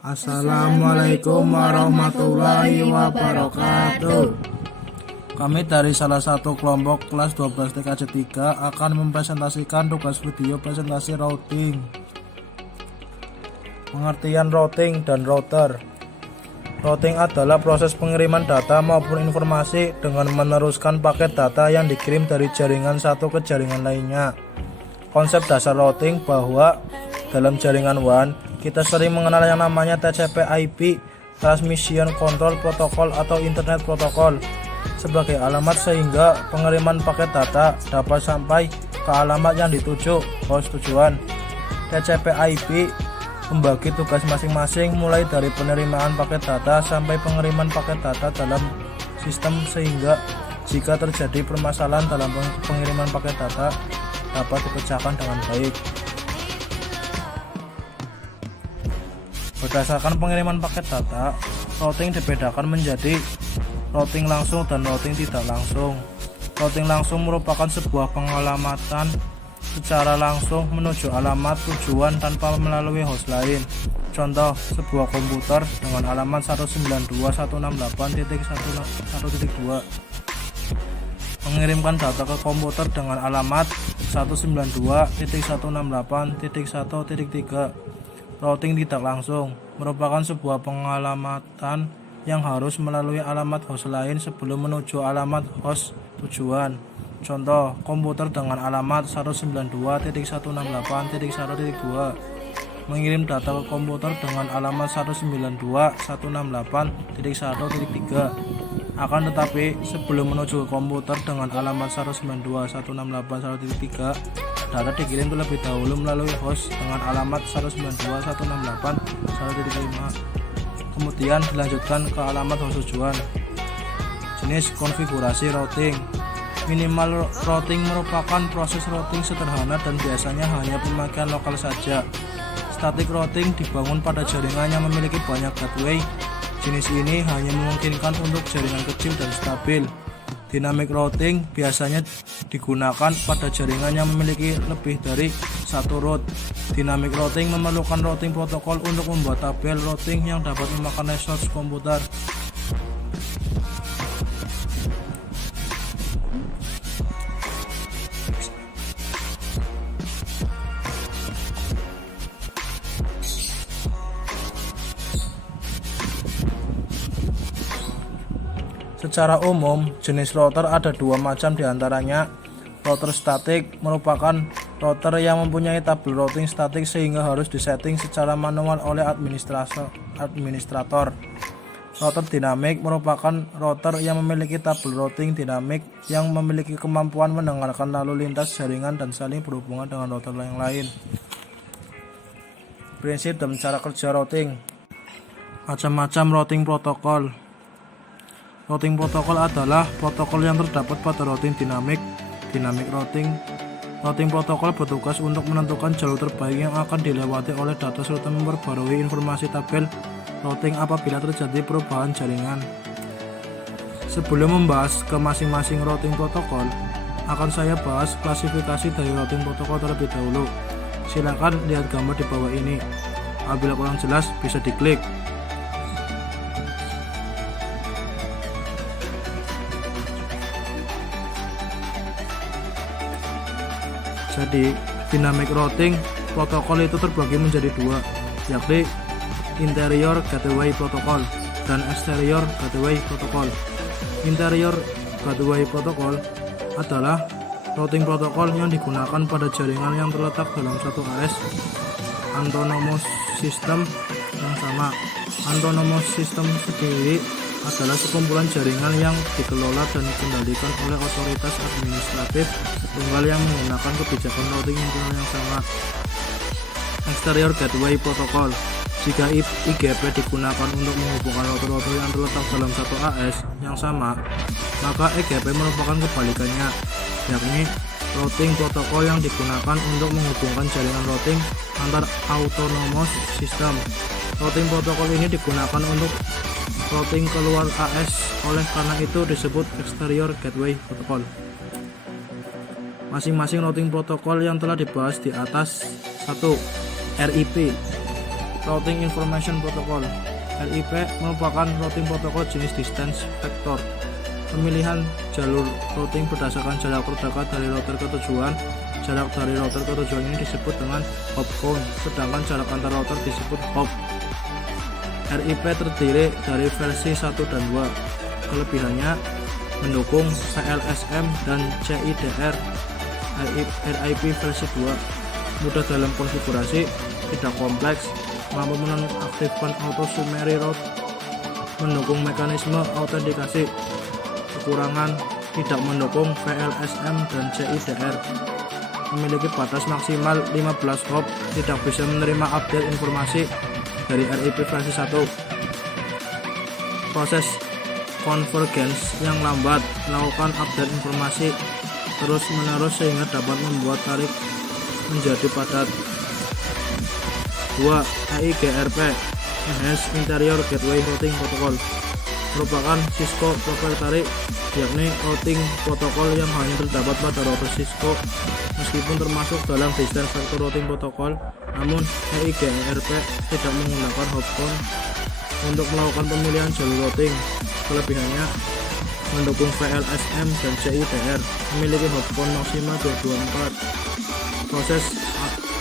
Assalamualaikum warahmatullahi wabarakatuh. Kami dari salah satu kelompok kelas 12 TKJ 3 akan mempresentasikan tugas video presentasi routing. Pengertian routing dan router. Routing adalah proses pengiriman data maupun informasi dengan meneruskan paket data yang dikirim dari jaringan satu ke jaringan lainnya. Konsep dasar routing bahwa dalam jaringan WAN kita sering mengenal yang namanya TCP/IP, Transmission Control Protocol atau Internet Protocol, sebagai alamat sehingga pengiriman paket data dapat sampai ke alamat yang dituju host tujuan. TCP/IP membagi tugas masing-masing mulai dari penerimaan paket data sampai pengiriman paket data dalam sistem, sehingga jika terjadi permasalahan dalam pengiriman paket data dapat dipecahkan dengan baik. Berdasarkan pengiriman paket data, routing dibedakan menjadi routing langsung dan routing tidak langsung. Routing langsung merupakan sebuah pengalamatan secara langsung menuju alamat tujuan tanpa melalui host lain. Contoh, sebuah komputer dengan alamat 192.168.1.2 mengirimkan data ke komputer dengan alamat 192.168.1.3. Routing tidak langsung merupakan sebuah pengalamatan yang harus melalui alamat host lain sebelum menuju alamat host tujuan. Contoh, komputer dengan alamat 192.168.1.2 mengirim data ke komputer dengan alamat 192.168.1.3. Akan tetapi, sebelum menuju ke komputer dengan alamat 192.168.1.3, data dikirim terlebih dahulu melalui host dengan alamat 192.168.1.5. Kemudian dilanjutkan ke alamat host tujuan. Jenis konfigurasi routing. Minimal routing merupakan proses routing sederhana dan biasanya hanya pemakaian lokal saja. Static routing dibangun pada jaringan yang memiliki banyak gateway. Jenis ini hanya memungkinkan untuk jaringan kecil dan stabil. Dynamic routing biasanya digunakan pada jaringan yang memiliki lebih dari satu route. Dynamic routing memerlukan routing protokol untuk membuat tabel routing yang dapat memakan resource komputer. Secara umum, jenis router ada dua macam diantaranya. Router statik merupakan router yang mempunyai tabel routing statik sehingga harus disetting secara manual oleh administrator. Router dinamik merupakan router yang memiliki tabel routing dinamik yang memiliki kemampuan mendengarkan lalu lintas jaringan dan saling berhubungan dengan router yang lain. Prinsip dan cara kerja routing. Macam-macam routing protokol. Routing protokol adalah protokol yang terdapat pada routing dinamik. Dynamic routing. Routing protokol bertugas untuk menentukan jalur terbaik yang akan dilewati oleh data serta memperbarui informasi tabel routing apabila terjadi perubahan jaringan. Sebelum membahas ke masing-masing routing protokol, akan saya bahas klasifikasi dari routing protokol terlebih dahulu. Silakan lihat gambar di bawah ini. Apabila kurang jelas bisa diklik. Jadi, dynamic routing protokol itu terbagi menjadi dua, yakni interior gateway protocol dan exterior gateway protocol. Interior gateway protocol adalah routing protokol yang digunakan pada jaringan yang terletak dalam satu AS autonomous system yang sama. Autonomous system sendiri adalah sekumpulan jaringan yang dikelola dan dikendalikan oleh otoritas administratif tunggal yang menggunakan kebijakan routing internal yang sama. Exterior Gateway Protocol. Jika IGP digunakan untuk menghubungkan router-router yang terletak dalam satu AS yang sama, maka EGP merupakan kebalikannya, yakni routing protokol yang digunakan untuk menghubungkan jaringan routing antar autonomous system. Routing protokol ini digunakan untuk routing keluar AS, oleh karena itu disebut Exterior Gateway Protocol. Masing-masing routing protokol yang telah dibahas di atas. 1. RIP. Routing Information Protocol. RIP merupakan routing protokol jenis distance vector. Pemilihan jalur routing berdasarkan jarak terdekat dari router ke tujuan. Jarak dari router ke tujuan ini disebut dengan hop count, sedangkan jarak antar router disebut hop. RIP terdiri dari versi 1 dan 2. Kelebihannya mendukung VLSM dan CIDR. RIP versi 2 mudah dalam konfigurasi, tidak kompleks, mampu menonaktifkan auto summary route, mendukung mekanisme autentikasi. Kekurangan tidak mendukung VLSM dan CIDR. Memiliki batas maksimal 15 hop, tidak bisa menerima update informasi dari RIP versi 1. Proses convergence yang lambat, melakukan update informasi terus menerus sehingga dapat membuat tarik menjadi padat. 2. EIGRP Enhanced Interior Gateway Routing Protocol merupakan Cisco proprietary, yakni routing protokol yang hanya terdapat pada router Cisco. Meskipun termasuk dalam distance vector routing protocol, namun EIGRP tidak menggunakan hop count untuk melakukan pemilihan jalur routing. Kelebihannya mendukung VLSM dan CIDR, memiliki hop count maksimal 224. Proses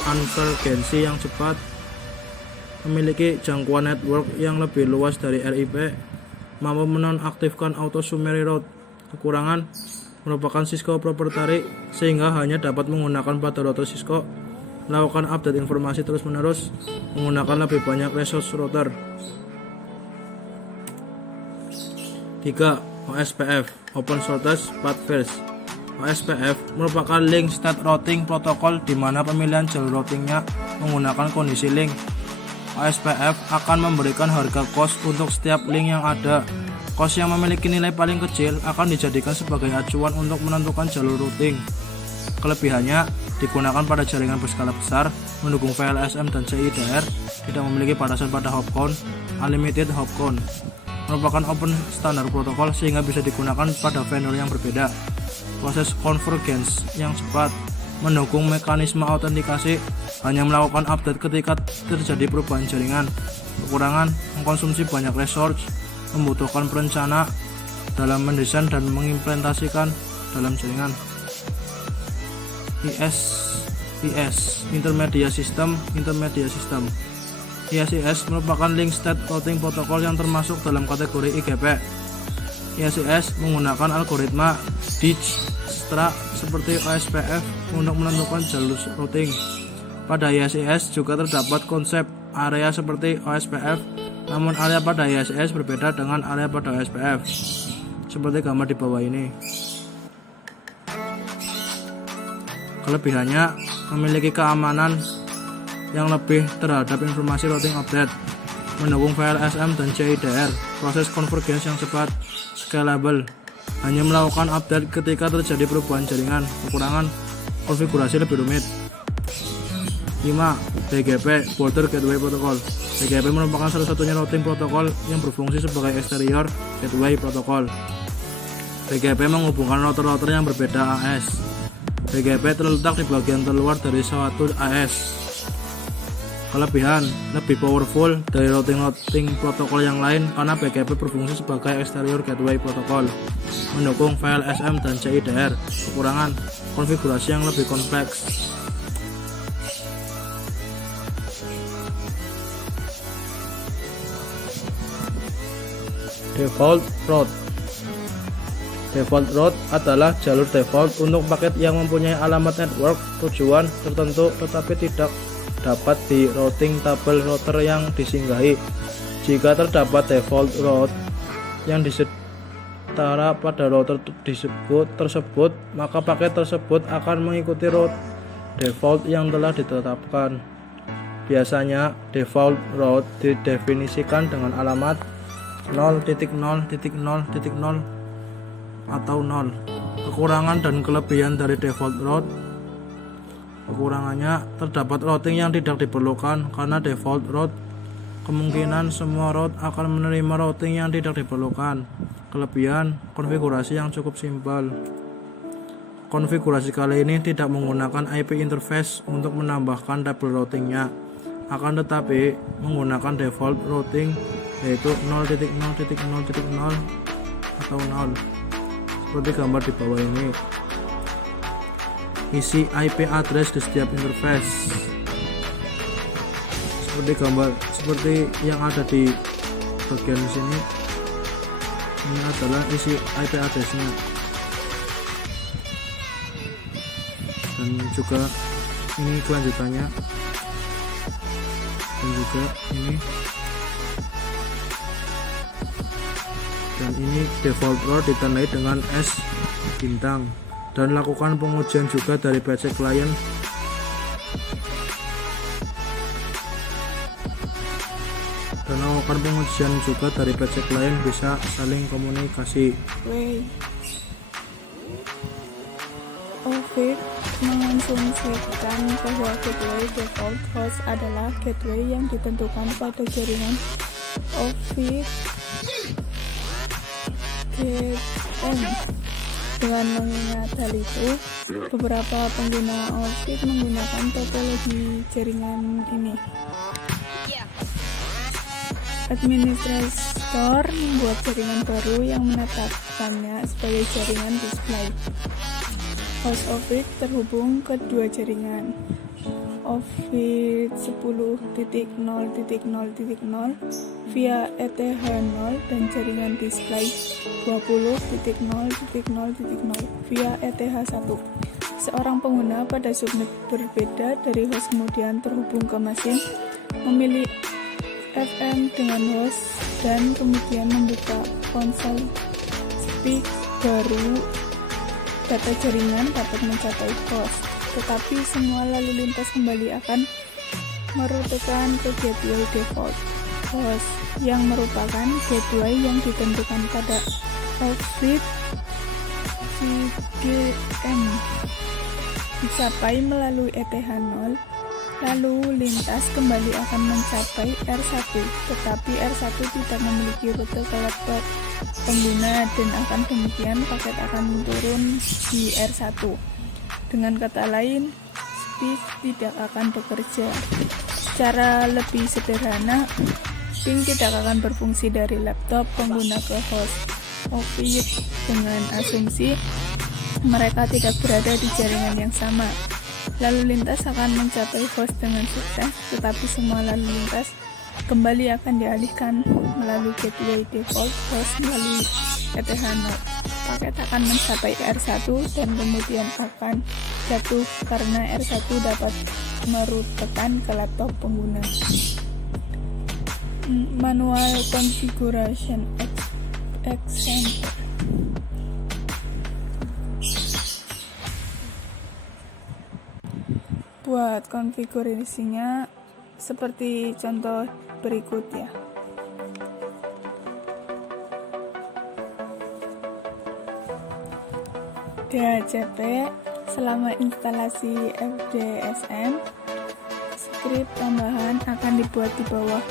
convergensi yang cepat, memiliki jangkauan network yang lebih luas dari RIP, mampu menonaktifkan auto summary route. Kekurangan merupakan Cisco proprietary sehingga hanya dapat menggunakan pada router Cisco. Melakukan update informasi terus menerus menggunakan lebih banyak resource router. 3. OSPF Open Shortest Path First. OSPF merupakan link state routing protokol di mana pemilihan jalur routingnya menggunakan kondisi link. OSPF akan memberikan harga cost untuk setiap link yang ada. Cost yang memiliki nilai paling kecil akan dijadikan sebagai acuan untuk menentukan jalur routing. Kelebihannya digunakan pada jaringan berskala besar, mendukung VLSM dan CIDR, tidak memiliki batasan pada hop count, unlimited hop count. Merupakan open standar protokol sehingga bisa digunakan pada vendor yang berbeda. Proses convergence yang cepat, mendukung mekanisme autentikasi, hanya melakukan update ketika terjadi perubahan jaringan. Kekurangan mengkonsumsi banyak resource, membutuhkan perencana dalam mendesain dan mengimplementasikan dalam jaringan. IS Intermediate System. ISIS merupakan link state routing protokol yang termasuk dalam kategori IGP. ISIS menggunakan algoritma Dijkstra seperti OSPF untuk menentukan jalur routing. Pada ISIS juga terdapat konsep area seperti OSPF, namun area pada ISIS berbeda dengan area pada OSPF, seperti gambar di bawah ini. Kelebihannya memiliki keamanan yang lebih terhadap informasi routing update, mendukung VLSM dan CIDR, proses convergence yang cepat, scalable, hanya melakukan update ketika terjadi perubahan jaringan. Kekurangan konfigurasi lebih rumit. 5. BGP Border Gateway Protocol. BGP merupakan satu-satunya routing protokol yang berfungsi sebagai exterior gateway protocol. BGP menghubungkan router-router yang berbeda AS. BGP terletak di bagian terluar dari suatu AS. Kelebihan lebih powerful dari routing protokol yang lain karena BGP berfungsi sebagai exterior gateway protocol, mendukung VLSM dan CIDR. Kekurangan konfigurasi yang lebih kompleks. Default route. Default route adalah jalur default untuk paket yang mempunyai alamat network tujuan tertentu tetapi tidak dapat di routing tabel router yang disinggahi. Jika terdapat default route yang disetara pada router tersebut, maka paket tersebut akan mengikuti route default yang telah ditetapkan. Biasanya default route didefinisikan dengan alamat 0.0.0.0 atau 0. Kekurangan dan kelebihan dari default route. Kekurangannya, terdapat routing yang tidak diperlukan karena default route. Kemungkinan semua route akan menerima routing yang tidak diperlukan. Kelebihan, konfigurasi yang cukup simpel. Konfigurasi kali ini tidak menggunakan IP interface untuk menambahkan tabel routingnya. Akan tetapi menggunakan default routing yaitu 0.0.0 atau 0 seperti gambar di bawah ini. Isi IP address di setiap interface seperti yang ada di bagian sini. Ini adalah isi IP addressnya, dan juga ini kelanjutannya, dan juga ini, dan ini default route ditandai dengan S bintang. Dan lakukan pengujian juga dari PC client bisa saling komunikasi. Ovid mengasumsikan bahwa gateway default host adalah gateway yang ditentukan pada jaringan Ovid GM. Dengan mengingat hal itu, beberapa pengguna Ovid menggunakan topologi jaringan ini. Administrator membuat jaringan baru yang menetapkannya sebagai jaringan display. Host Ovid terhubung ke dua jaringan, Ovid 10.0.0.0 via ETH0 dan jaringan display 20.0.0.0 via ETH1. Seorang pengguna pada subnet berbeda dari host kemudian terhubung ke mesin, memilih FM dengan host, dan kemudian membuka konsol speak baru. Data jaringan dapat mencapai host, tetapi semua lalu lintas kembali akan merutekan ke gateway default host yang merupakan gateway yang ditentukan pada Ovid GM. Dicapai melalui ETH0, lalu lintas kembali akan mencapai R1, tetapi R1 tidak memiliki rute ke laptop pengguna, dan akan demikian paket akan turun di R1. Dengan kata lain, speak tidak akan bekerja. Secara lebih sederhana, ping tidak akan berfungsi dari laptop pengguna ke host Ovid dengan asumsi mereka tidak berada di jaringan yang sama. Lalu lintas akan mencapai host dengan sukses, tetapi semua lalu lintas kembali akan dialihkan melalui gateway default host melalui ETH0. Paket akan mencapai R1 dan kemudian akan jatuh karena R1 dapat merutekan ke laptop pengguna. Manual configuration example. Buat konfigurasinya seperti contoh berikut ya. DHCP selama instalasi FDSM, skrip tambahan akan dibuat di bawah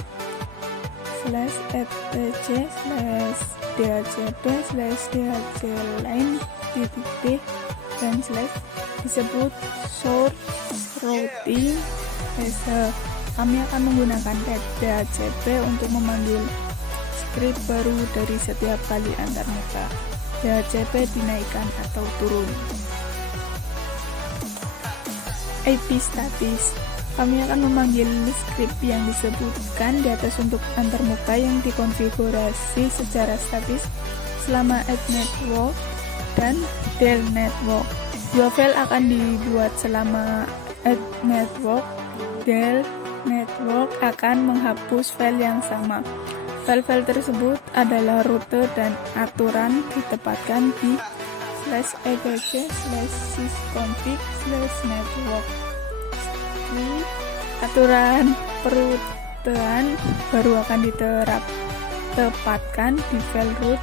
/etc/dhcp/dhcline.b dan disebut source routing as. Kami akan menggunakan DHCP untuk memanggil skrip baru dari setiap kali antarmuka. DHCP dinaikkan atau turun. IP statis. Kami akan memanggil skrip yang disebutkan di atas untuk antarmuka yang dikonfigurasi secara statis selama add network dan del network. Dua file akan dibuat selama add network. Del network akan menghapus file yang sama. File-file tersebut adalah rute dan aturan ditempatkan di /etc/sysconfig/network. Aturan perutean baru akan ditempatkan di file root,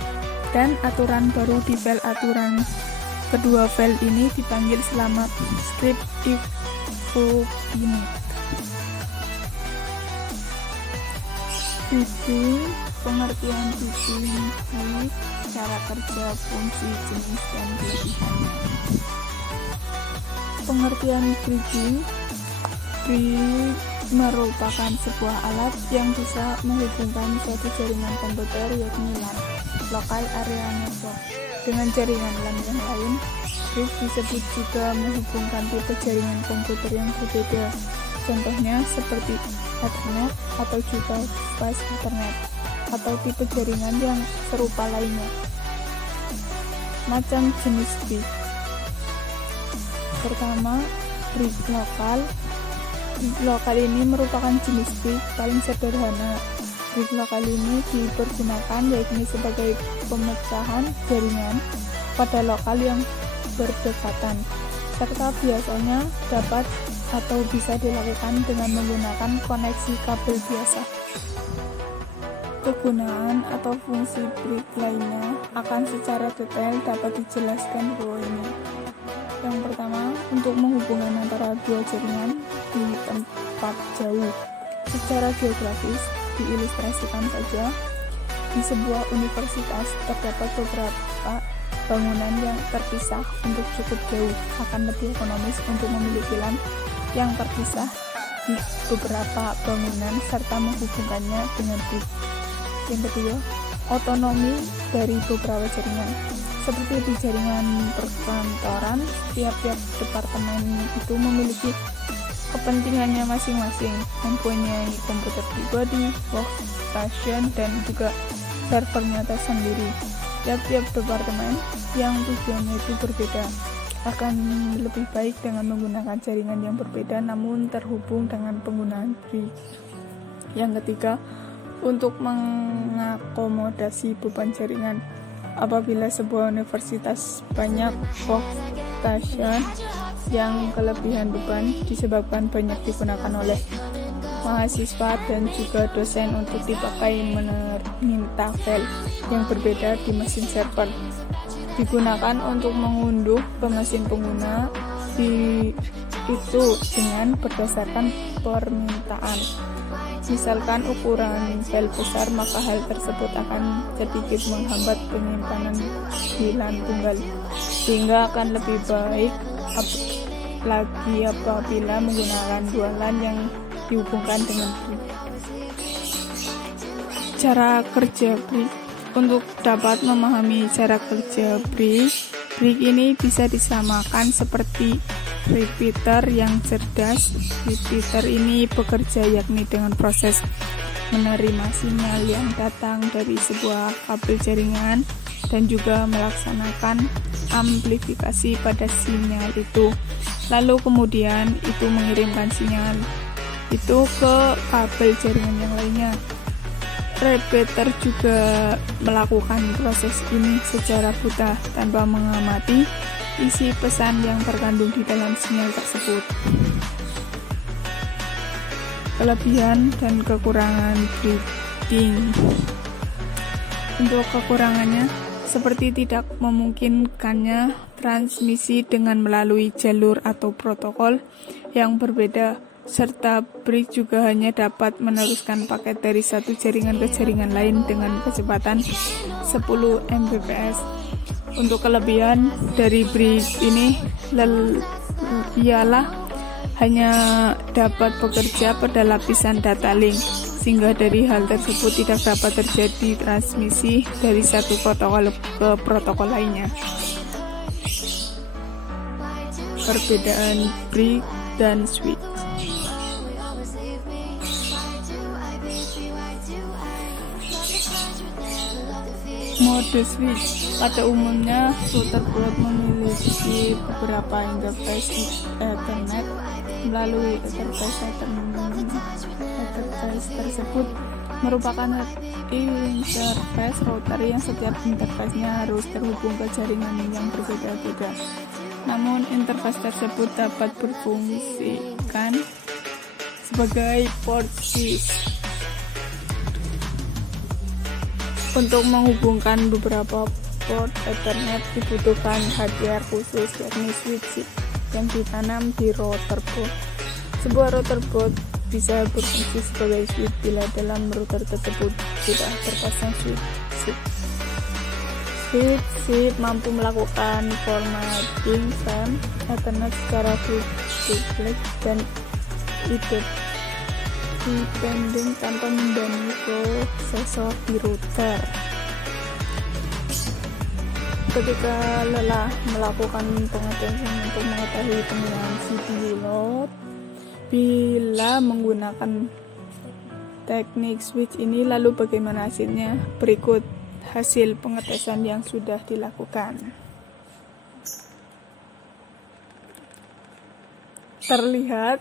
dan aturan baru di file aturan. Kedua file ini dipanggil selama script if init. Switching, pengertian switching, cara kerja, fungsi, jenis, dan kelebihannya. Pengertian bridging. merupakan sebuah alat yang bisa menghubungkan suatu jaringan komputer yakni LAN, Local Area Network, dengan jaringan LAN yang lain. Brick disebut juga menghubungkan tipe jaringan komputer yang berbeda. Contohnya seperti Ethernet atau juga Fast Ethernet atau tipe jaringan yang serupa lainnya. Macam jenis brick. Pertama, brick lokal. Brick lokal ini merupakan jenis brick paling sederhana. Brick lokal ini dipergunakan yakni sebagai pemecahan jaringan pada lokal yang berdekatan, serta biasanya dapat atau bisa dilakukan dengan menggunakan koneksi kabel biasa. Kegunaan atau fungsi brick lainnya akan secara detail dapat dijelaskan di bawah ini. Yang pertama, untuk menghubungkan antara dua jaringan di tempat jauh. Secara geografis, diilustrasikan saja, di sebuah universitas terdapat beberapa bangunan yang terpisah untuk cukup jauh. Akan lebih ekonomis untuk memiliki LAN yang terpisah di beberapa bangunan serta menghubungkannya dengan brick. Yang kedua, otonomi dari beberapa jaringan. Seperti di jaringan perkantoran, tiap-tiap departemen itu memiliki kepentingannya masing-masing, mempunyai komputer pribadi, workstation, dan juga servernya tersendiri. Tiap-tiap departemen yang tujuannya itu berbeda akan lebih baik dengan menggunakan jaringan yang berbeda namun terhubung dengan penggunaan brick. Yang ketiga, untuk mengakomodasi beban jaringan. Apabila sebuah universitas banyak workstation yang kelebihan beban disebabkan banyak digunakan oleh mahasiswa dan juga dosen untuk dipakai meminta file yang berbeda di mesin server, digunakan untuk mengunduh ke mesin pengguna itu dengan berdasarkan permintaan. Misalkan ukuran file besar, maka hal tersebut akan sedikit menghambat penyimpanan di LAN tunggal, sehingga akan lebih baik lagi apabila menggunakan dua LAN yang dihubungkan dengan brick. Cara kerja brick. Untuk dapat memahami cara kerja brick ini bisa disamakan seperti repeater yang cerdas. Repeater ini bekerja yakni dengan proses menerima sinyal yang datang dari sebuah kabel jaringan dan juga melaksanakan amplifikasi pada sinyal itu. Lalu kemudian itu mengirimkan sinyal itu ke kabel jaringan yang lainnya. Repeater juga melakukan proses ini secara buta tanpa mengamati isi pesan yang terkandung di dalam sinyal tersebut. Kelebihan dan kekurangan bridging. Untuk kekurangannya, seperti tidak memungkinkannya transmisi dengan melalui jalur atau protokol yang berbeda, serta brick juga hanya dapat meneruskan paket dari satu jaringan ke jaringan lain dengan kecepatan 10 Mbps. Untuk kelebihan dari brick ini ialah hanya dapat bekerja pada lapisan data link, sehingga dari hal tersebut tidak dapat terjadi transmisi dari satu protokol ke protokol lainnya. Perbedaan brick dan switch. Mode switch. Pada umumnya, router board memiliki beberapa interface Ethernet. Melalui interface tersebut merupakan interface router yang setiap interface-nya harus terhubung ke jaringan yang berbeda-beda. Namun, interface tersebut dapat berfungsikan sebagai port switch. Untuk menghubungkan beberapa port Ethernet dibutuhkan hardware khusus yakni switch yang ditanam di router board. Sebuah router board bisa berfungsi sebagai switch bila dalam router tersebut tidak terpasang switch. Switch mampu melakukan formatting frame Ethernet secara duplex dan depending tanpa mendanai prosesor di router. Ketika lelah melakukan pengetesan untuk mengetahui penggunaan CPU load, bila menggunakan teknik switch ini, lalu bagaimana hasilnya? Berikut hasil pengetesan yang sudah dilakukan. Terlihat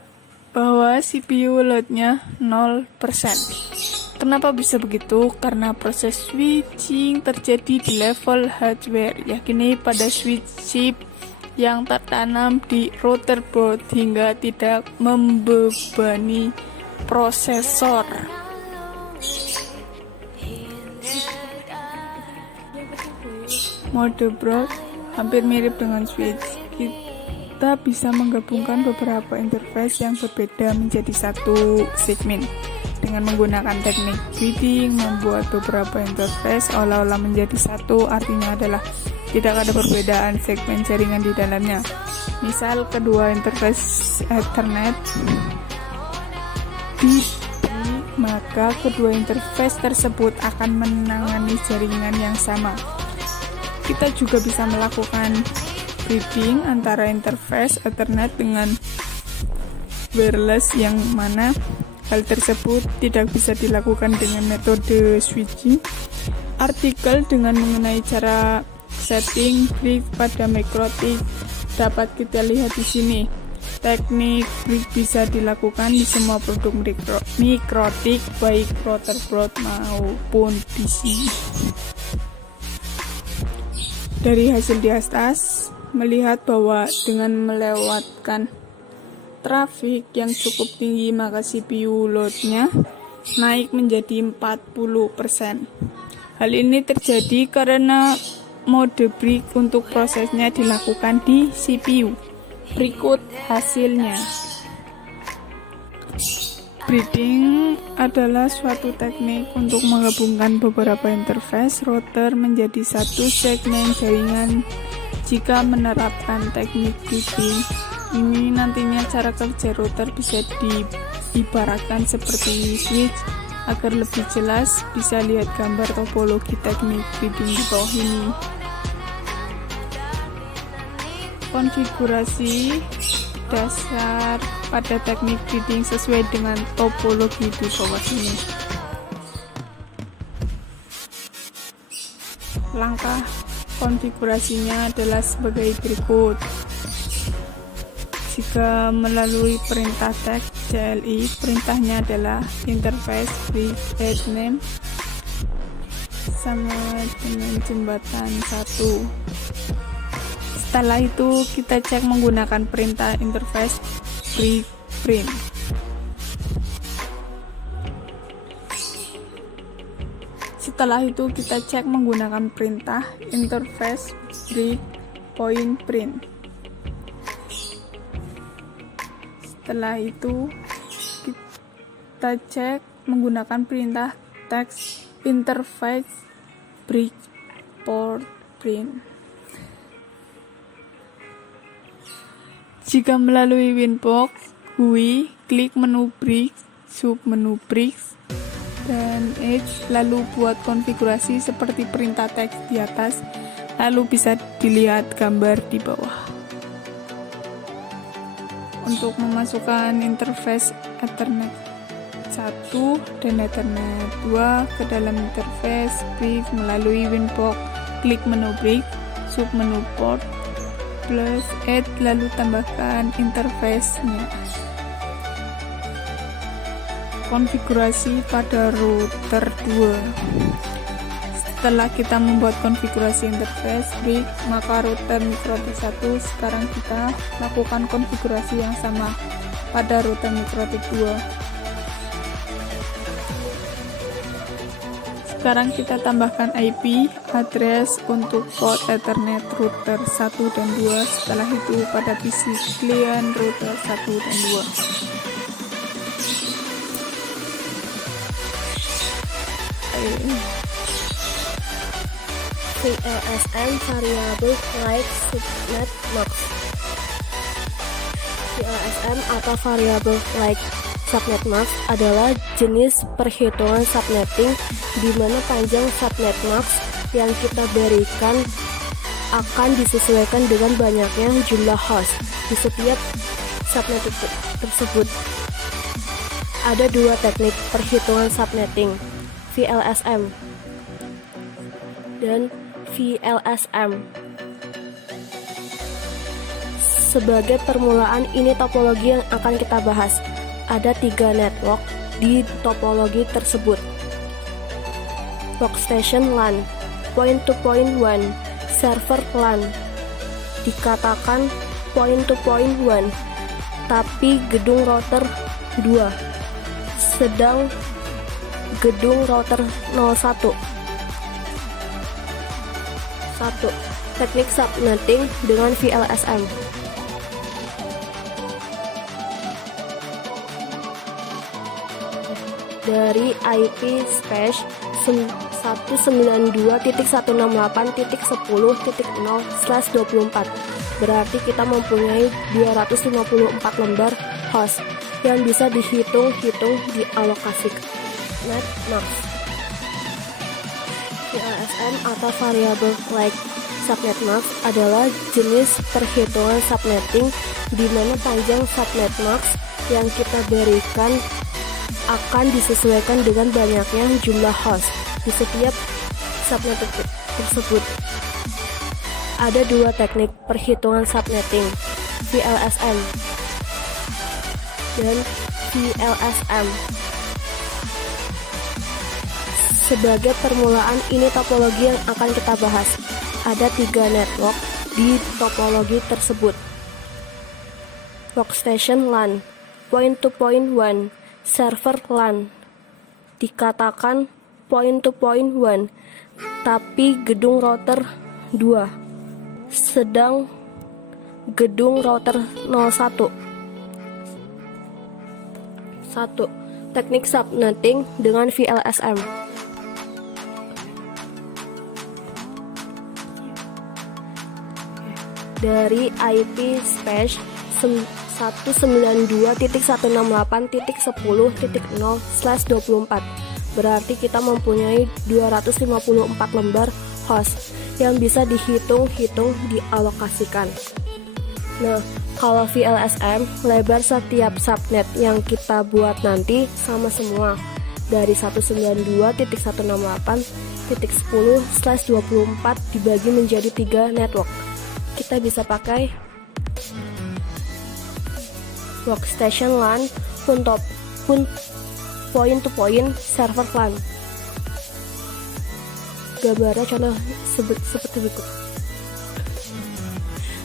bahwa CPU loadnya 0%. Kenapa bisa begitu? Karena proses switching terjadi di level hardware, yakni pada switch chip yang tertanam di router board hingga tidak membebani prosesor. Mode board hampir mirip dengan switch. Kita bisa menggabungkan beberapa interface yang berbeda menjadi satu segmen. Dengan menggunakan teknik breeding, membuat beberapa interface seolah-olah menjadi satu, artinya adalah tidak ada perbedaan segmen jaringan di dalamnya. Misal kedua interface Ethernet maka kedua interface tersebut akan menangani jaringan yang sama. Kita juga bisa melakukan breeding antara interface Ethernet dengan wireless, yang mana hal tersebut tidak bisa dilakukan dengan metode switching. Artikel dengan mengenai cara setting brick pada MikroTik dapat kita lihat di sini. Teknik brick bisa dilakukan di semua produk MikroTik, baik router board maupun PC. Dari hasil di atas, melihat bahwa dengan melewatkan trafik yang cukup tinggi, maka CPU loadnya naik menjadi 40%. Hal ini terjadi karena mode break untuk prosesnya dilakukan di CPU. Berikut hasilnya. Breeding adalah suatu teknik untuk menggabungkan beberapa interface router menjadi satu segmen jaringan. Jika menerapkan teknik breeding ini, nantinya cara kerja router bisa diibaratkan seperti switch. Agar lebih jelas, bisa lihat gambar topologi teknik breeding di bawah ini. Konfigurasi dasar pada teknik breeding sesuai dengan topologi di bawah ini. Langkah konfigurasinya adalah sebagai berikut. Jika melalui perintah text CLI, perintahnya adalah interface break add name sama dengan jembatan 1. Setelah itu kita cek menggunakan perintah interface break print. Setelah itu kita cek menggunakan perintah interface break point print. Setelah itu kita cek menggunakan perintah text interface breakpoint print. Jika melalui Winbox GUI, klik menu break, sub menu break, dan edge, lalu buat konfigurasi seperti perintah teks di atas, lalu bisa dilihat gambar di bawah. Untuk memasukkan interface Ethernet 1 dan Ethernet 2 ke dalam interface break melalui Winbox, klik menu break, sub menu port, plus add, lalu tambahkan interface-nya. Konfigurasi pada router 2. Setelah kita membuat konfigurasi interface break, maka router MikroTik 1, sekarang kita lakukan konfigurasi yang sama pada router MikroTik 2. Sekarang kita tambahkan IP address untuk port Ethernet router 1 dan 2. Setelah itu pada PC klien router 1 dan 2. VLSM Variable Like Subnet Max. VLSM atau Variable Like subnet max adalah jenis perhitungan subnetting di mana panjang subnet max yang kita berikan akan disesuaikan dengan banyaknya jumlah host di setiap subnet tersebut. Ada dua teknik perhitungan subnetting, VLSM dan VLSM. Sebagai permulaan, ini topologi yang akan kita bahas. Ada 3 network di topologi tersebut. Workstation LAN, point-to-point WAN, server LAN. Dikatakan point-to-point WAN, tapi gedung router 2, sedang gedung router 01. 1. Teknik subnetting dengan VLSM. Dari IP space 192.168.10.0/24, berarti kita mempunyai 254 lembar host yang bisa dihitung-hitung dialokasikan. Net max. VLSM atau variable like subnet max adalah jenis perhitungan subnetting di mana panjang subnet max yang kita berikan akan disesuaikan dengan banyaknya jumlah host di setiap subnet tersebut. Ada dua teknik perhitungan subnetting, VLSM dan VLSM. Sebagai permulaan, ini topologi yang akan kita bahas. Ada 3 network di topologi tersebut. Workstation LAN, point-to-point WAN, server LAN. Dikatakan point-to-point WAN, tapi gedung router 2, sedang gedung router 01. 1. Teknik subnetting dengan VLSM. Dari IP space 192.168.10.0/24, berarti kita mempunyai 254 lembar host yang bisa dihitung-hitung dialokasikan. Nah, kalau VLSM, lebar setiap subnet yang kita buat nanti sama semua, dari 192.168.10/24 dibagi menjadi 3 network. Kita bisa pakai workstation LAN, point-to-point server LAN. Gambarnya contoh seperti berikut.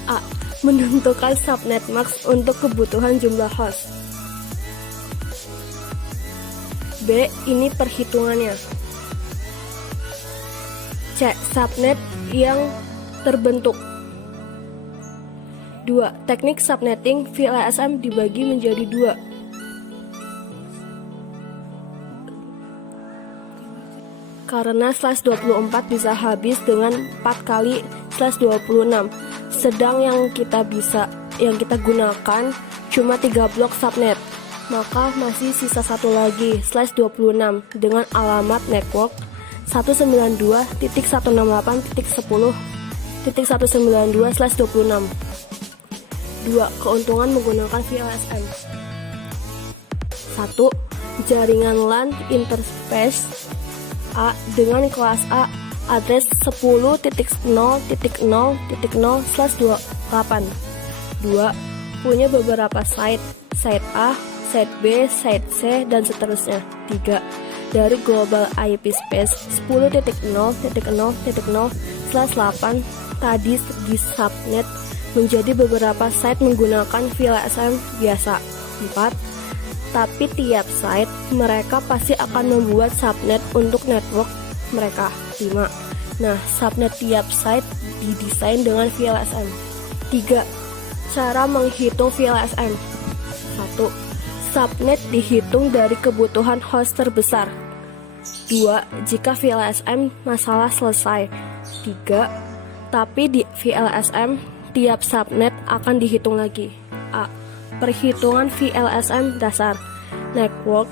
A. Menentukan subnet max untuk kebutuhan jumlah host. B. Ini perhitungannya. C. Subnet yang terbentuk. 2. Teknik subnetting VLSM dibagi menjadi 2. Karena /24 bisa habis dengan 4 kali /26, sedang yang kita gunakan cuma 3 blok subnet, maka masih sisa satu lagi /26 dengan alamat network 192.168.10.192/26. 2. Keuntungan menggunakan VLSM. 1. Jaringan LAN interface A dengan kelas A address 10.0.0.0/28. 2. Punya beberapa site A, site B, site C, dan seterusnya. 3. Dari global IP space 10.0.0.0/8 tadi di subnet menjadi beberapa site menggunakan VLSM biasa. 4. Tapi tiap site mereka pasti akan membuat subnet untuk network mereka. 5. Nah, subnet tiap site didesain dengan VLSM. 3. Cara menghitung VLSM. 1. Subnet dihitung dari kebutuhan host terbesar. 2. Jika VLSM masalah selesai. 3. Tapi di VLSM tiap subnet akan dihitung lagi. A. Perhitungan VLSM dasar. network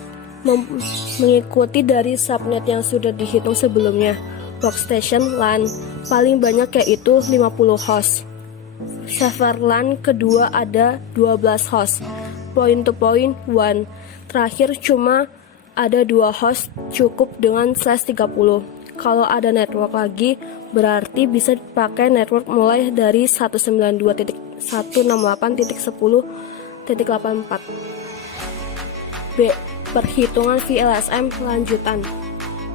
mengikuti dari subnet yang sudah dihitung sebelumnya. Workstation LAN paling banyak yaitu 50 host. Server LAN kedua ada 12 host. Point to point 1. Terakhir cuma ada 2 host, cukup dengan /30. Kalau ada network lagi, berarti bisa dipakai network mulai dari 192.168.10.84. B. Perhitungan VLSM lanjutan.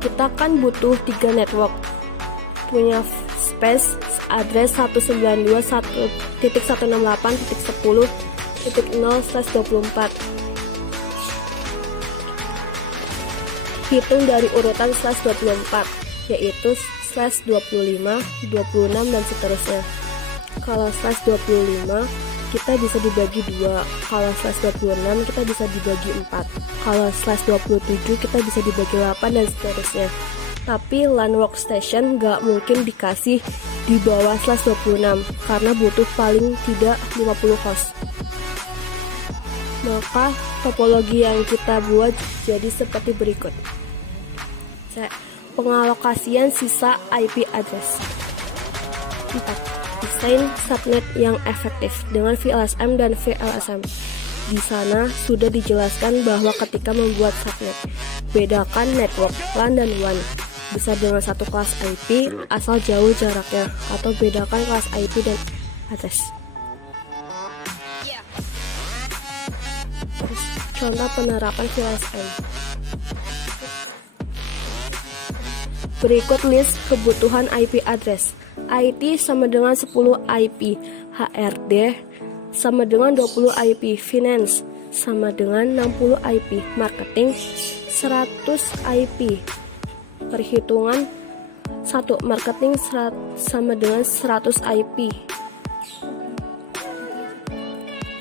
Kita kan butuh 3 network, punya space address 192.168.10.0/24. Hitung dari urutan /24, yaitu /25, 26, dan seterusnya. Kalau /25 kita bisa dibagi 2, kalau /26 kita bisa dibagi 4, kalau /27 kita bisa dibagi 8, dan seterusnya. Tapi LAN workstation nggak mungkin dikasih di bawah /26 karena butuh paling tidak 50 host. Maka topologi yang kita buat jadi seperti berikut. Pengalokasian sisa IP address. 4. Desain subnet yang efektif dengan VLSM dan VLSM. Di sana sudah dijelaskan bahwa ketika membuat subnet, bedakan network LAN dan WAN. Bisa dengan satu kelas IP asal jauh jaraknya, atau bedakan kelas IP dan address. Contoh penerapan VLSM. Berikut list kebutuhan IP address. IT sama dengan 10 IP, HRD sama dengan 20 IP, Finance sama dengan 60 IP, Marketing 100 IP. Perhitungan 1. Marketing sama dengan 100 IP.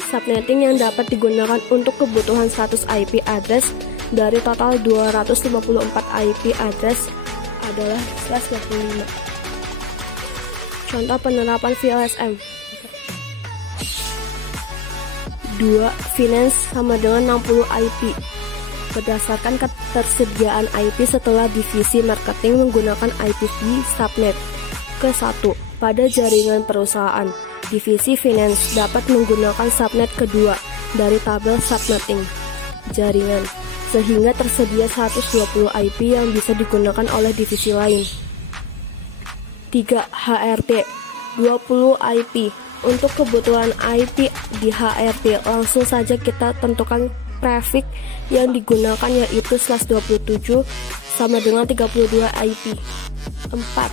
Subnetting yang dapat digunakan untuk kebutuhan 100 IP address dari total 254 IP address adalah /25. Contoh penerapan VLSM. 2. Finance sama dengan 60 IP. Berdasarkan ketersediaan IP setelah divisi marketing menggunakan IPv subnet. Ke-1. Pada jaringan perusahaan, divisi finance dapat menggunakan subnet kedua dari tabel subnetting jaringan, sehingga tersedia 120 IP yang bisa digunakan oleh divisi lain. 3. HRD 20 IP. Untuk kebutuhan IP di HRD, langsung saja kita tentukan prefix yang digunakan, yaitu /27 sama dengan 32 IP. 4.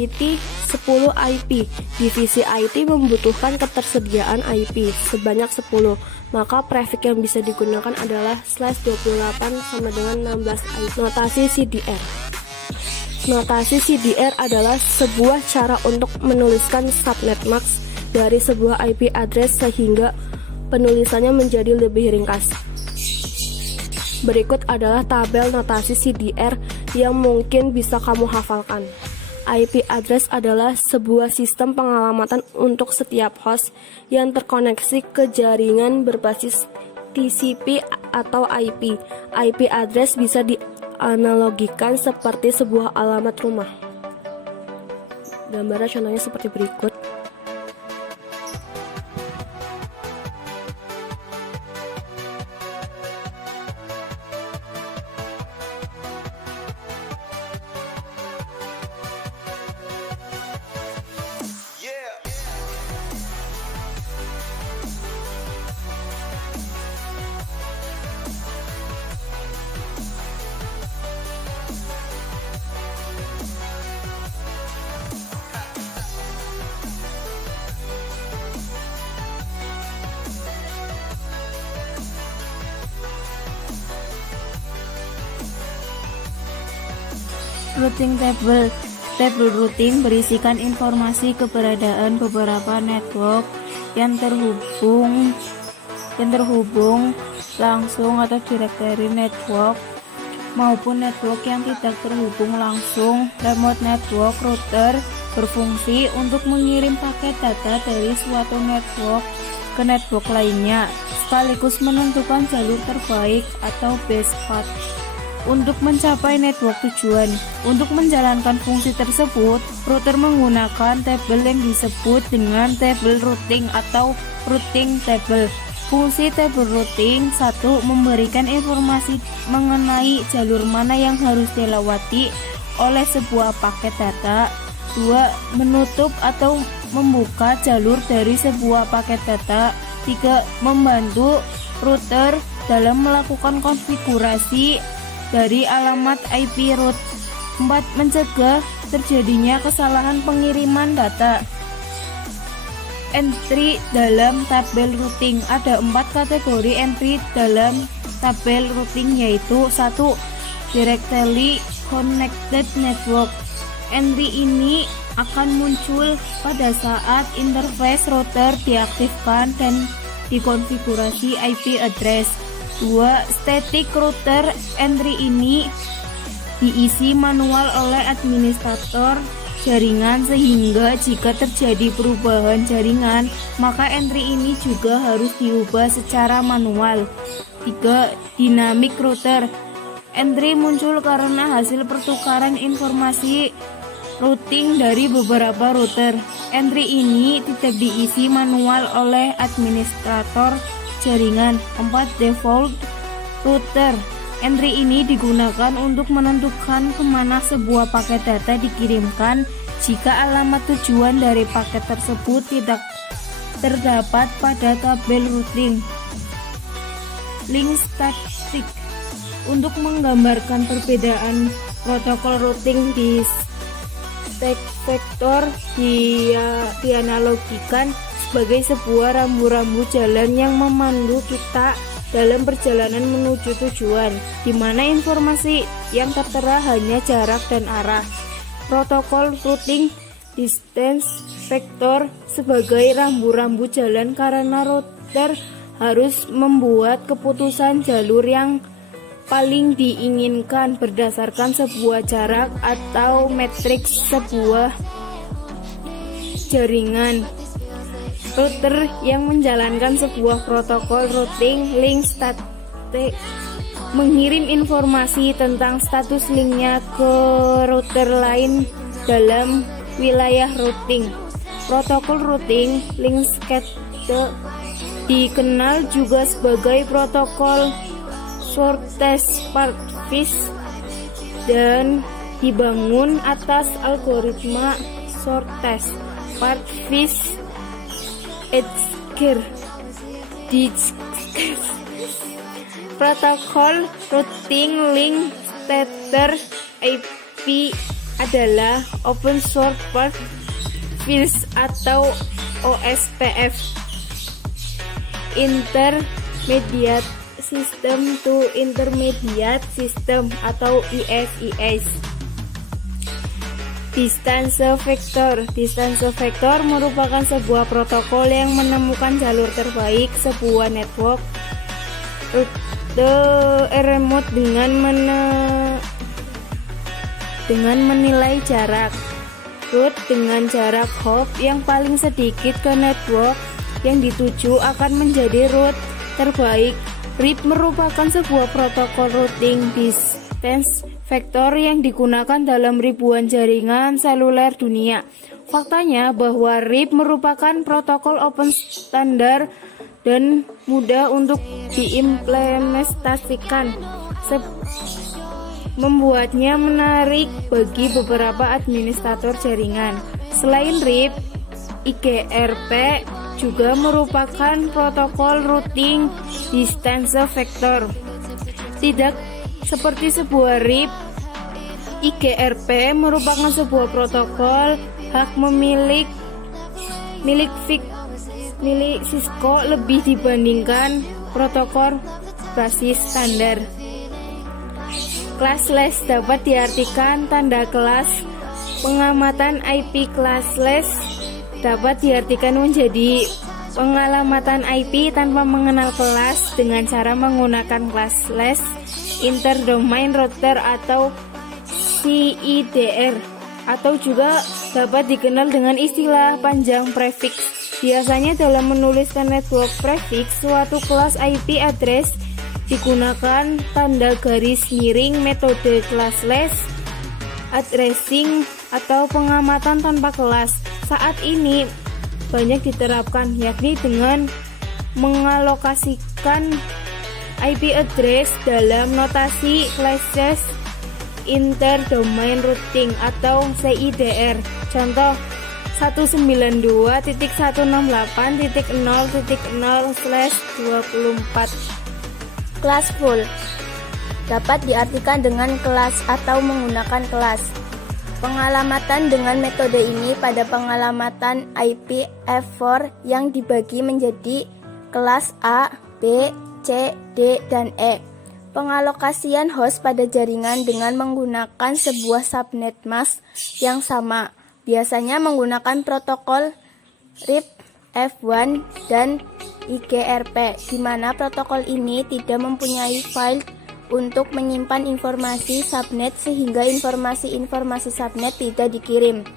IT 10 IP. Divisi IT membutuhkan ketersediaan IP sebanyak 10, maka prefix yang bisa digunakan adalah /28 sama dengan 16 IP. Notasi CDR. Notasi CDR adalah sebuah cara untuk menuliskan subnet max dari sebuah IP address sehingga penulisannya menjadi lebih ringkas. Berikut adalah tabel notasi CDR yang mungkin bisa kamu hafalkan. IP address adalah sebuah sistem pengalamatan untuk setiap host yang terkoneksi ke jaringan berbasis TCP atau IP. IP address bisa dianalogikan seperti sebuah alamat rumah. Gambarnya contohnya seperti berikut. Routing table. Tabel routing berisikan informasi keberadaan beberapa network yang terhubung langsung atau directory network maupun network yang tidak terhubung langsung. Remote network router berfungsi untuk mengirim paket data dari suatu network ke network lainnya, sekaligus menentukan jalur terbaik atau best path untuk mencapai network tujuan. Untuk menjalankan fungsi tersebut, router menggunakan tabel yang disebut dengan table routing atau routing table. Fungsi table routing 1. Memberikan informasi mengenai jalur mana yang harus dilewati oleh sebuah paket data. 2. Menutup atau membuka jalur dari sebuah paket data. 3. Membantu router dalam melakukan konfigurasi dari alamat IP route. 4. Mencegah terjadinya kesalahan pengiriman data. Entry dalam tabel routing. Ada 4 kategori entry dalam tabel routing, yaitu 1. Directly connected network. Entry ini akan muncul pada saat interface router diaktifkan dan dikonfigurasi IP address. 2. Static router. Entry ini diisi manual oleh administrator jaringan, sehingga jika terjadi perubahan jaringan, maka entry ini juga harus diubah secara manual. 3. Dynamic router. Entry muncul karena hasil pertukaran informasi routing dari beberapa router. Entry ini tidak diisi manual oleh administrator jaringan. 4. Default router. Entry ini digunakan untuk menentukan kemana sebuah paket data dikirimkan jika alamat tujuan dari paket tersebut tidak terdapat pada tabel routing. Link static. Untuk menggambarkan perbedaan protokol routing di stack vektor dianalogikan sebagai sebuah rambu-rambu jalan yang memandu kita dalam perjalanan menuju tujuan, di mana informasi yang tertera hanya jarak dan arah. Protokol routing distance vektor sebagai rambu-rambu jalan karena router harus membuat keputusan jalur yang paling diinginkan berdasarkan sebuah jarak atau matriks sebuah jaringan. Router yang menjalankan sebuah protokol routing link static mengirim informasi tentang status linknya ke router lain dalam wilayah routing. Protokol routing link static dikenal juga sebagai protokol shortest path dan dibangun atas algoritma shortest path Edgekehr. Protokol routing link static IP adalah open source path fields atau OSPF. Intermediate System to Intermediate System atau ISIS. Distance vector. Distance vector merupakan sebuah protokol yang menemukan jalur terbaik sebuah network remote dengan menilai jarak route dengan jarak hop yang paling sedikit ke network yang dituju akan menjadi route terbaik. RIP merupakan sebuah protokol routing distance vektor yang digunakan dalam ribuan jaringan seluler dunia. Faktanya bahwa RIP merupakan protokol open standar dan mudah untuk diimplementasikan, membuatnya menarik bagi beberapa administrator jaringan. Selain RIP, IGRP juga merupakan protokol routing distance vector. Tidak seperti sebuah RIP, IGRP merupakan sebuah protokol hak milik Cisco lebih dibandingkan protokol basis standar. Classless dapat diartikan tanda kelas. Pengamatan IP classless dapat diartikan menjadi pengalamatan IP tanpa mengenal kelas dengan cara menggunakan classless interdomain router atau CIDR, atau juga dapat dikenal dengan istilah panjang prefix Biasanya dalam menuliskan network prefix suatu kelas IP address digunakan tanda garis miring metode classless addressing atau pengamatan tanpa kelas. Saat ini banyak diterapkan, yakni dengan mengalokasikan IP address dalam notasi classless interdomain routing atau CIDR. Contoh 192.168.0.0/24. Kelas full dapat diartikan dengan kelas atau menggunakan kelas. Pengalamatan dengan metode ini pada pengalamatan IP F4 yang dibagi menjadi kelas A, B, C, D, dan E. Pengalokasian host pada jaringan dengan menggunakan sebuah subnet mask yang sama, biasanya menggunakan protokol RIP F1 dan IGRP, di mana protokol ini tidak mempunyai file untuk menyimpan informasi subnet sehingga informasi-informasi subnet tidak dikirim.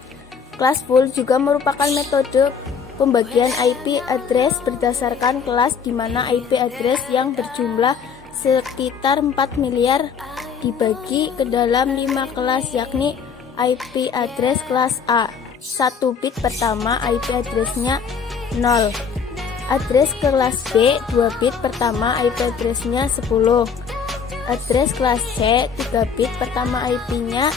Kelas full juga merupakan metode pembagian IP address berdasarkan kelas, di mana IP address yang berjumlah sekitar 4 miliar dibagi ke dalam 5 kelas, yakni IP address kelas A. 1 bit pertama IP addressnya 0. Address kelas B 2 bit pertama IP addressnya 10. Address kelas C 3 bit pertama IP-nya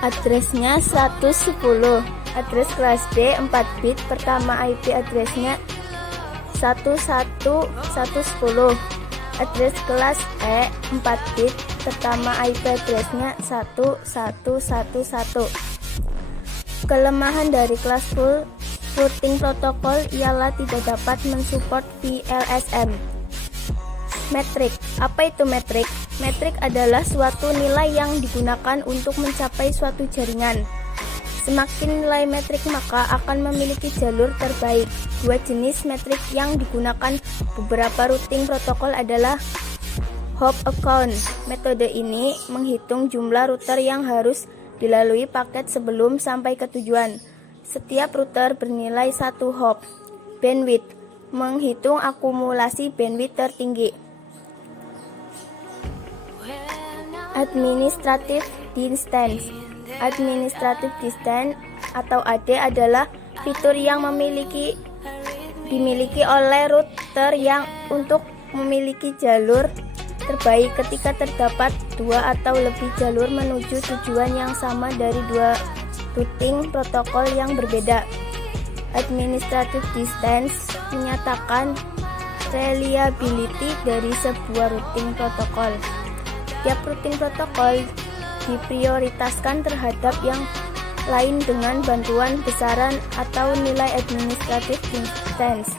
addressnya 110. Address kelas D 4 bit pertama IP addressnya 11110. Address kelas E 4 bit pertama IP addressnya 1111. Kelemahan dari kelas full routing protokol ialah tidak dapat mensupport VLSM. Metrik. Apa itu metrik? Metrik adalah suatu nilai yang digunakan untuk mencapai suatu jaringan. Semakin nilai metrik maka akan memiliki jalur terbaik. 2 jenis metrik yang digunakan beberapa routing protokol adalah hop account. Metode ini menghitung jumlah router yang harus dilalui paket sebelum sampai ke tujuan. Setiap router bernilai 1 hop. Bandwidth, menghitung akumulasi bandwidth tertinggi. Administrative distance. Administrative distance atau AD adalah fitur yang dimiliki oleh router yang untuk memiliki jalur terbaik ketika terdapat 2 atau lebih jalur menuju tujuan yang sama dari 2 routing protokol yang berbeda. Administrative distance menyatakan reliability dari sebuah routing protokol. Tiap routing protokol diprioritaskan terhadap yang lain dengan bantuan besaran atau nilai administrative distance.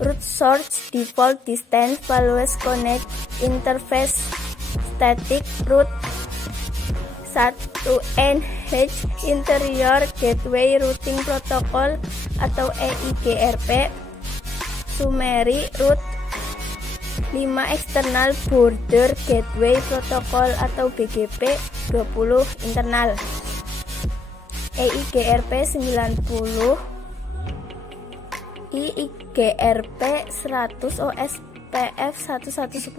Root source default distance values connect interface static root 1NH interior gateway routing protocol atau EIGRP, summary root 5 external border gateway protocol atau BGP 20 internal, EIGRP 90, IIGRP 100 OSPF 1110,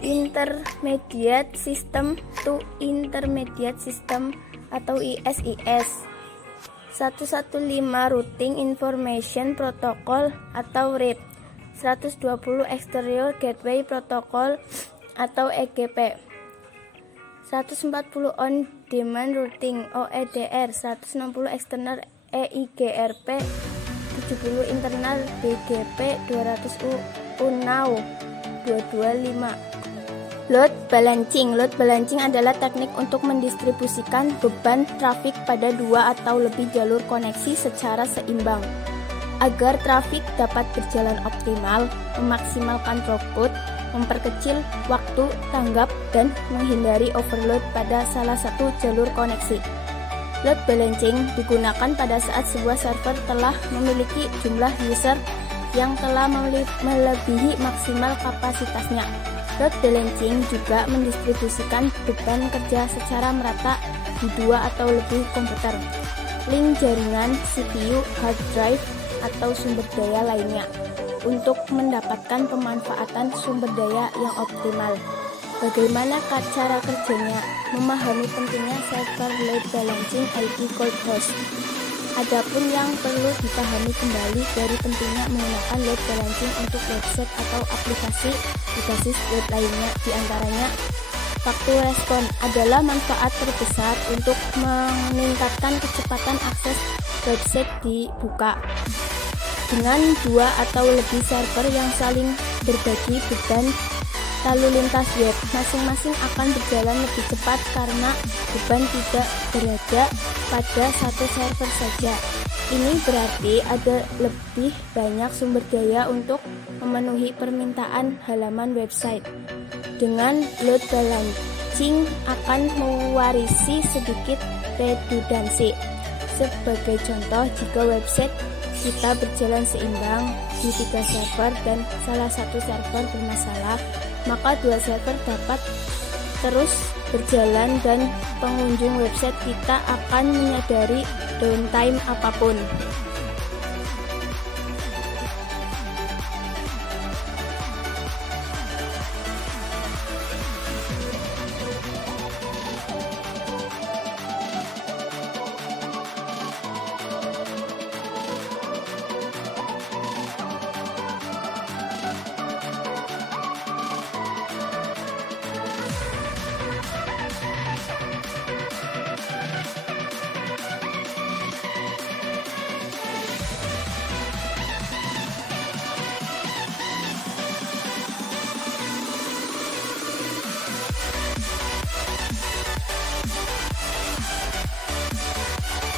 intermediate system to intermediate system atau ISIS, 115 routing information protocol atau RIP, 120 exterior gateway protocol atau EGP, 140 on demand routing OEDR, 160 external EIGRP, 70 internal BGP, 200 UNAW 225. Load balancing. Load balancing adalah teknik untuk mendistribusikan beban trafik pada 2 atau lebih jalur koneksi secara seimbang. Agar trafik dapat berjalan optimal, memaksimalkan throughput, memperkecil waktu tanggap, dan menghindari overload pada salah satu jalur koneksi. Load balancing digunakan pada saat sebuah server telah memiliki jumlah user yang telah melebihi maksimal kapasitasnya. Load balancing juga mendistribusikan beban kerja secara merata di 2 atau lebih komputer. link jaringan, CPU, hard drive, atau sumber daya lainnya untuk mendapatkan pemanfaatan sumber daya yang optimal. Bagaimana cara kerjanya? Memahami pentingnya server load balancing IP cold host. Adapun yang perlu dipahami kembali dari pentingnya menggunakan load balancing untuk website atau aplikasi berbasis web lainnya, diantaranya waktu respon adalah manfaat terbesar untuk meningkatkan kecepatan akses website dibuka. Dengan 2 atau lebih server yang saling berbagi beban lalu lintas web, masing-masing akan berjalan lebih cepat karena beban tidak berada pada satu server saja. Ini berarti ada lebih banyak sumber daya untuk memenuhi permintaan halaman website. Dengan load balancing akan mewarisi sedikit redundansi. Sebagai contoh, jika website kita berjalan seimbang di 3 server dan salah satu server bermasalah, maka 2 server dapat terus berjalan dan pengunjung website kita akan menyadari downtime apapun.